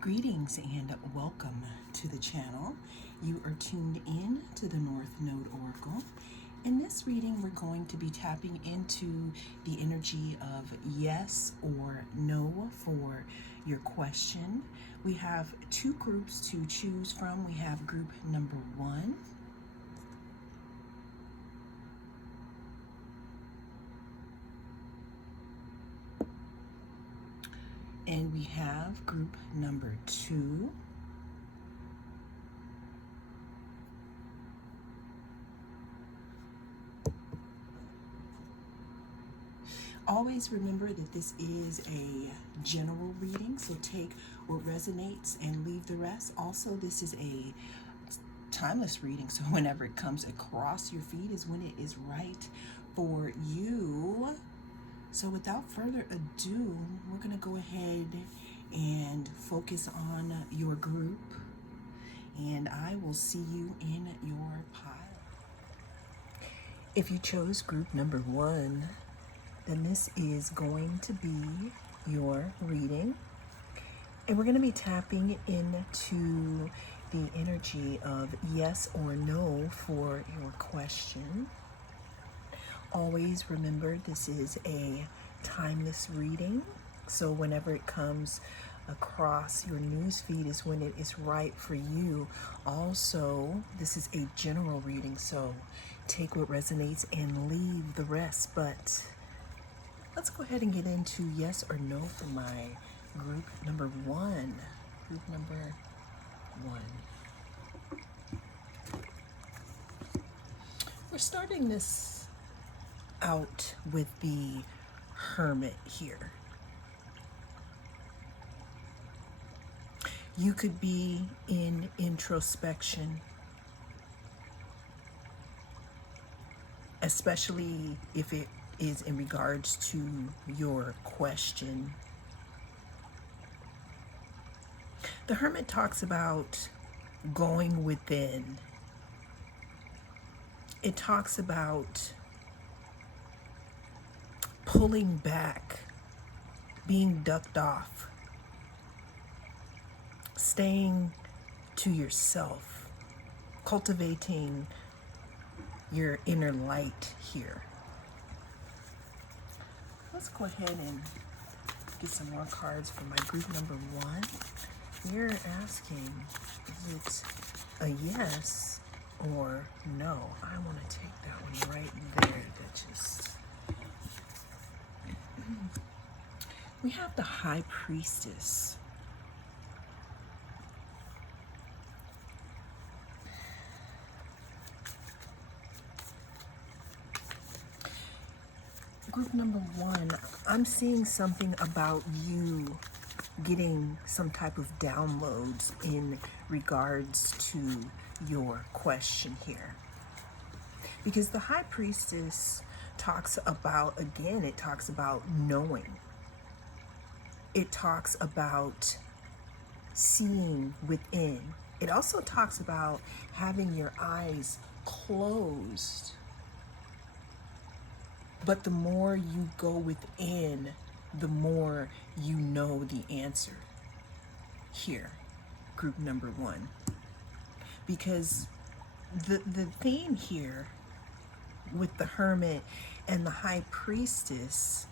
Greetings and welcome to the channel. You are tuned in to the North Node Oracle. In this reading, we're going to be tapping into the energy of yes or no for your question. We have two groups to choose from. We have group number 1. And we have group number 2. Always remember that this is a general reading, so take what resonates and leave the rest. Also, this is a timeless reading, so whenever it comes across your feed is when it is right for you. So without further ado, we're going to go ahead and focus on your group, and I will see you in your pile. If you chose group number 1, then this is going to be your reading, and we're going to be tapping into the energy of yes or no for your question. Always remember this is a timeless reading, so whenever it comes across your news feed is when it is right for you. Also, this is a general reading, so take what resonates and leave the rest. But let's go ahead and get into yes or no for my group number 1. Group number 1. We're starting this out with the Hermit here. You could be in introspection, especially if it is in regards to your question. The Hermit talks about going within. It talks about pulling back, being ducked off, staying to yourself, cultivating your inner light here. Let's go ahead and get some more cards for my group number 1. You're asking, is it a yes or no? I want to take that one right there. That just... We have the High Priestess. Group number 1, I'm seeing something about you getting some type of downloads in regards to your question here. Because the High Priestess talks about, again, it talks about knowing. It talks about seeing within. It also talks about having your eyes closed. But the more you go within, the more you know the answer. Here, group number 1. Because the theme here with the Hermit and the High Priestess,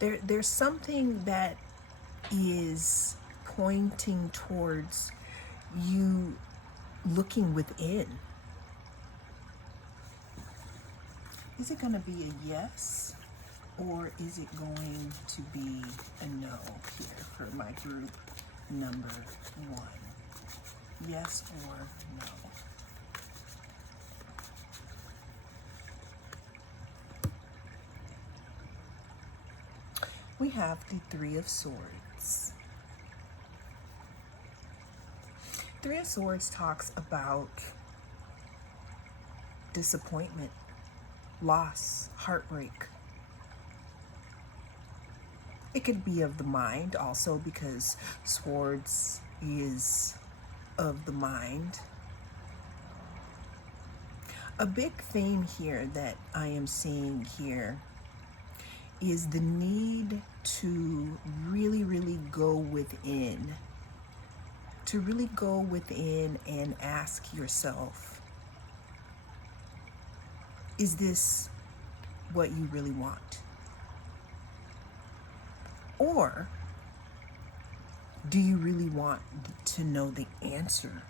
there's something that is pointing towards you looking within. Is it going to be a yes, or is it going to be a no here for my group number 1? Yes or no? We have the 3 of Swords. 3 of Swords talks about disappointment, loss, heartbreak. It could be of the mind also, because Swords is of the mind. A big theme here that I am seeing here is the need to really, really go within. To really go within and ask yourself, is this what you really want? Or do you really want to know the answer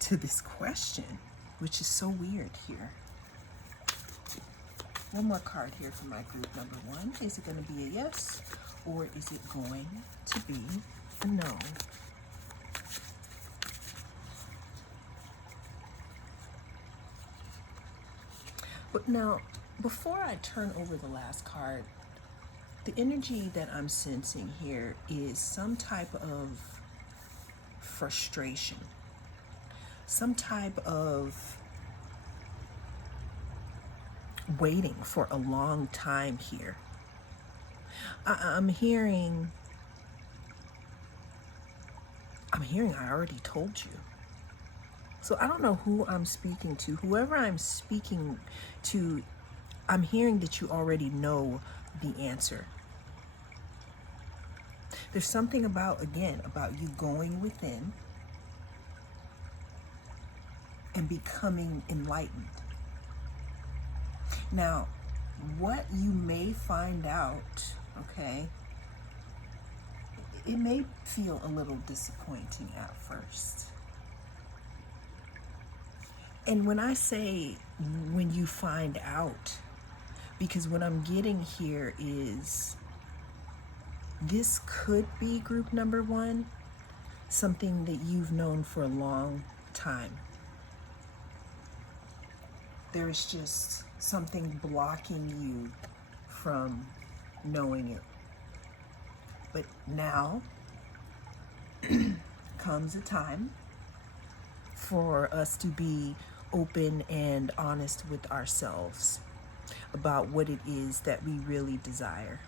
to this question, which is so weird here? One more card here for my group number one. Is it going to be a yes, or is it going to be a no? But now, before I turn over the last card, the energy that I'm sensing here is some type of frustration, some type of waiting for a long time here. I'm hearing I already told you. So I don't know who I'm speaking to. Whoever I'm speaking to, I'm hearing that you already know the answer. There's something about you going within and becoming enlightened. Now, what you may find out, okay, it may feel a little disappointing at first. And when I say when you find out, because what I'm getting here is this could be group number one, something that you've known for a long time. There is just something blocking you from knowing it. But now comes a time for us to be open and honest with ourselves about what it is that we really desire.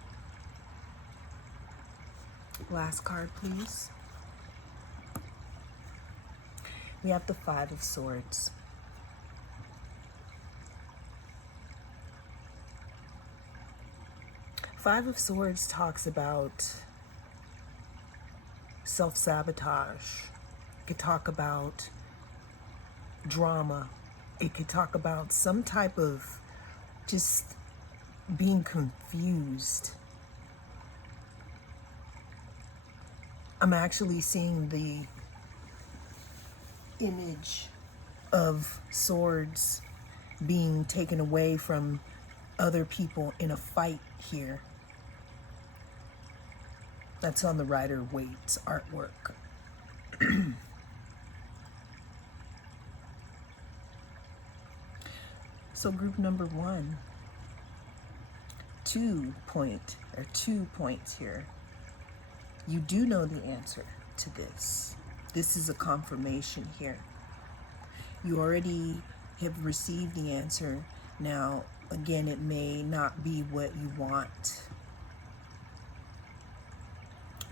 Last card, please. We have the Five of Swords. Five of Swords talks about self-sabotage. It could talk about drama. It could talk about some type of just being confused. I'm actually seeing the image of swords being taken away from other people in a fight here. That's on the Rider-Waite's artwork. So group number one, 2 points here. You do know the answer to this. This is a confirmation here. You already have received the answer. Now, again, it may not be what you want.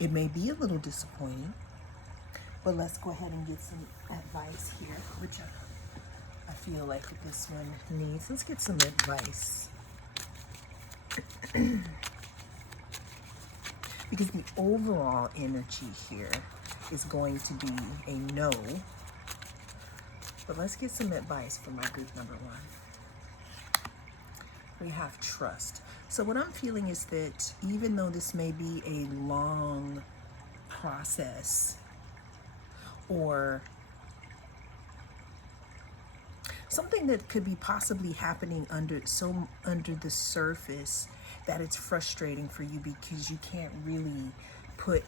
It may be a little disappointing, but let's go ahead and get some advice here, which I feel like this one needs. Let's get some advice. Because the overall energy here is going to be a no. But let's get some advice for my group number one. We have trust. So what I'm feeling is that even though this may be a long process or something that could be possibly happening under the surface, that it's frustrating for you because you can't really put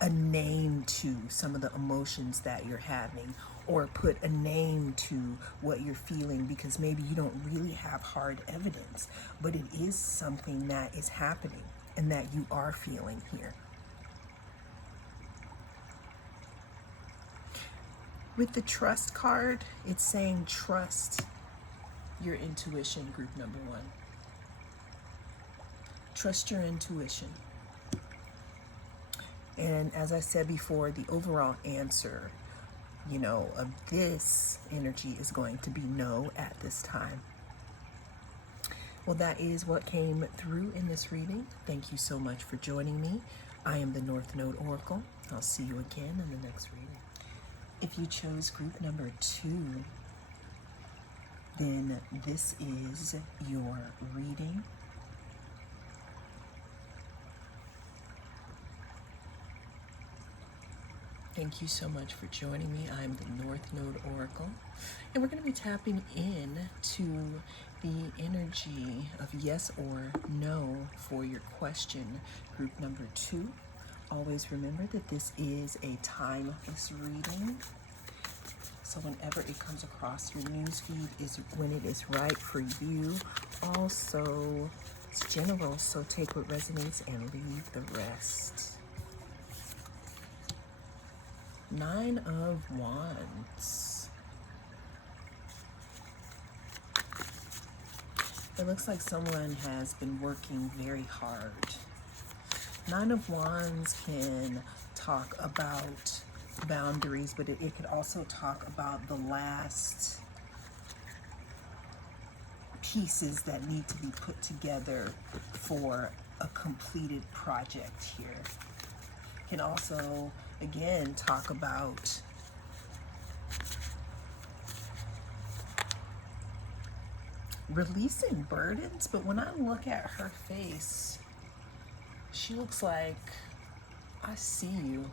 a name to some of the emotions that you're having, or put a name to what you're feeling, because maybe you don't really have hard evidence, but it is something that is happening and that you are feeling here. With the trust card, it's saying trust your intuition, group number one. Trust your intuition. And as I said before, the overall answer, of this energy is going to be no at this time. Well, that is what came through in this reading. Thank you so much for joining me. I am the North Node Oracle. I'll see you again in the next reading. If you chose group number 2, then this is your reading. Thank you so much for joining me. I'm the North Node Oracle, and we're going to be tapping in to the energy of yes or no for your question, group number 2. Always remember that this is a timeless reading. So whenever it comes across your newsfeed is when it is right for you. Also, it's general, so take what resonates and leave the rest. 9 of Wands. It looks like someone has been working very hard. 9 of Wands can talk about boundaries, but it could also talk about the last pieces that need to be put together for a completed project here. Can also, again, talk about releasing burdens, but when I look at her face, she looks like, I see you.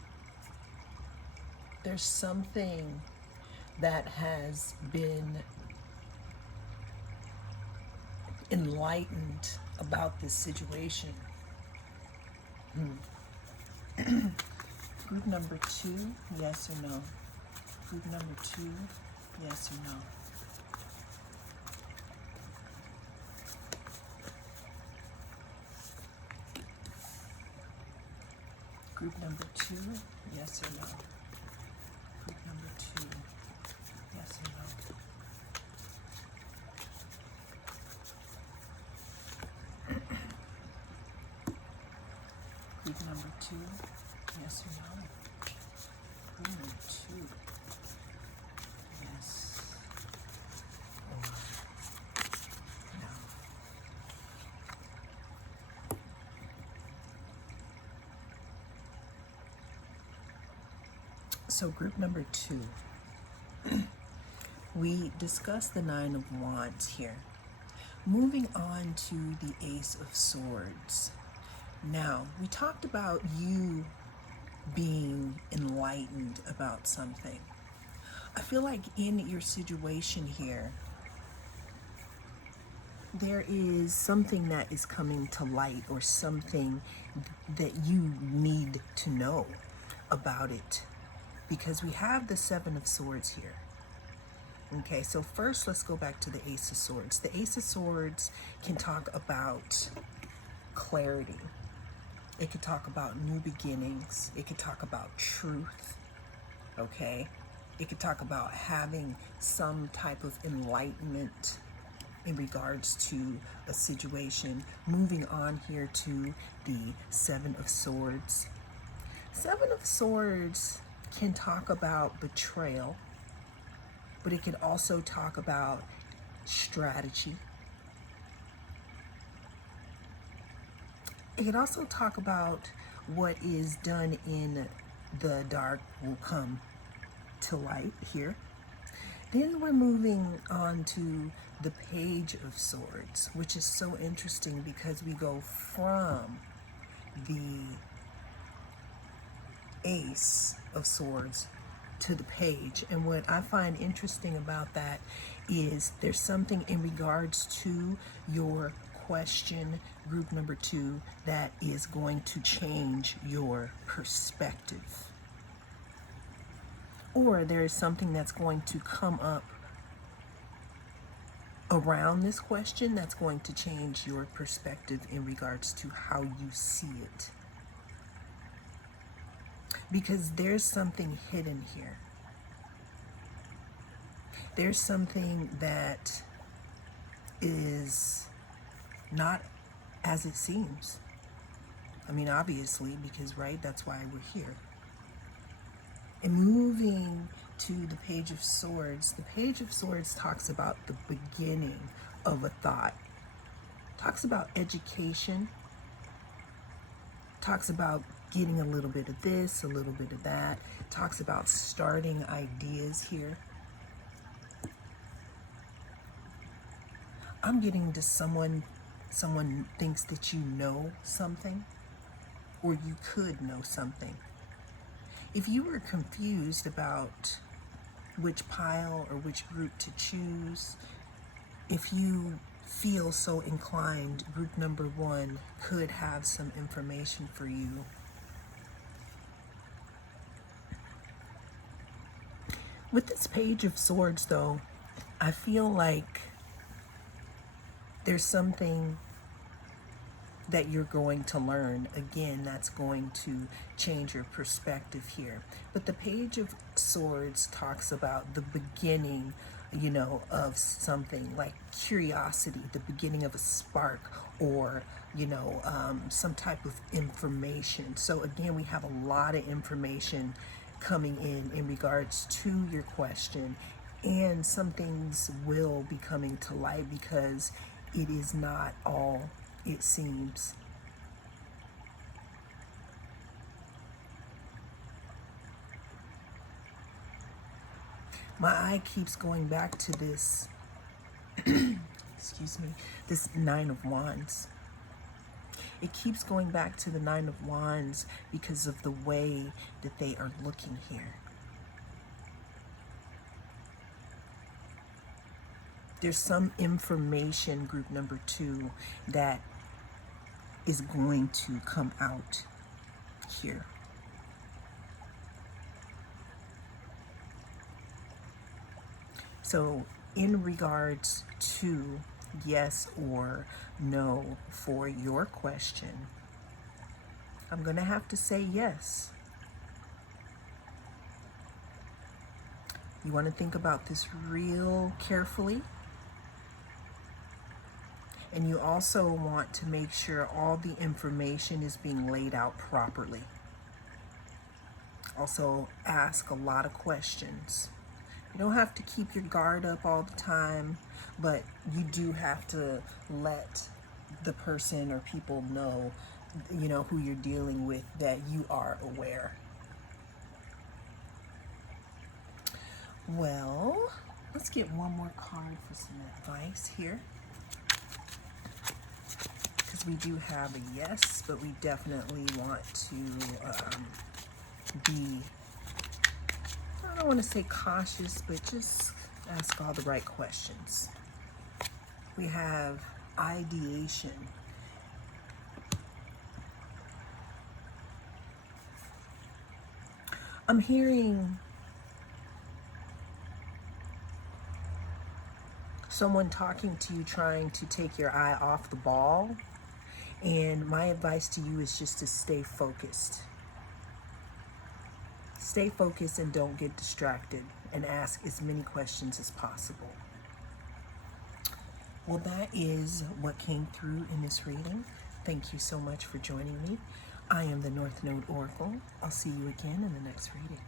There's something that has been enlightened about this situation. Group number 2, yes or no? Group number 2, yes or no? Group number 2, yes or no? Group number 2, yes or no? Group number 2, yes or no? Group number 2, yes or no? So group number 2, we discussed the 9 of Wands here. Moving on to the Ace of Swords. Now, we talked about you being enlightened about something. I feel like in your situation here, there is something that is coming to light, or something that you need to know about it, because we have the 7 of Swords here. Okay, so first let's go back to the Ace of Swords. The Ace of Swords can talk about clarity. It could talk about new beginnings. It could talk about truth, okay? It could talk about having some type of enlightenment in regards to a situation. Moving on here to the 7 of Swords. 7 of Swords can talk about betrayal, but it can also talk about strategy. It can also talk about what is done in the dark will come to light here. Then we're moving on to the Page of Swords, which is so interesting because we go from the Ace of Swords to the Page. And what I find interesting about that is there's something in regards to your question, group number 2, that is going to change your perspective. Or there is something that's going to come up around this question that's going to change your perspective in regards to how you see it. Because there's something hidden here. There's something that is not as it seems. I mean, obviously, because, right, that's why we're here. And moving to the Page of Swords, the Page of Swords talks about the beginning of a thought. Talks about education. Talks about getting a little bit of this, a little bit of that. Talks about starting ideas here. I'm getting to someone thinks that you know something, or you could know something. If you were confused about which pile or which group to choose, if you feel so inclined, group number 1 could have some information for you. With this Page of Swords, though, I feel like there's something that you're going to learn. Again, that's going to change your perspective here. But the Page of Swords talks about the beginning, of something, like curiosity, the beginning of a spark, or, some type of information. So again, we have a lot of information coming in regards to your question, and some things will be coming to light because it is not all it seems. My eye keeps going back to this, excuse me, this 9 of Wands. It keeps going back to the 9 of Wands because of the way that they are looking here. There's some information, group number 2, that is going to come out here. So in regards to yes or no for your question, I'm going to have to say yes. You want to think about this real carefully. And you also want to make sure all the information is being laid out properly. Also, ask a lot of questions. You don't have to keep your guard up all the time, but you do have to let the person or people know, who you're dealing with, that you are aware. Well, let's get one more card for some advice here. Because we do have a yes, but we definitely want to be, I don't want to say cautious, but just ask all the right questions. We have ideation. I'm hearing someone talking to you, trying to take your eye off the ball. And my advice to you is just to stay focused. Stay focused and don't get distracted, and ask as many questions as possible. Well, that is what came through in this reading. Thank you so much for joining me. I am the North Node Oracle. I'll see you again in the next reading.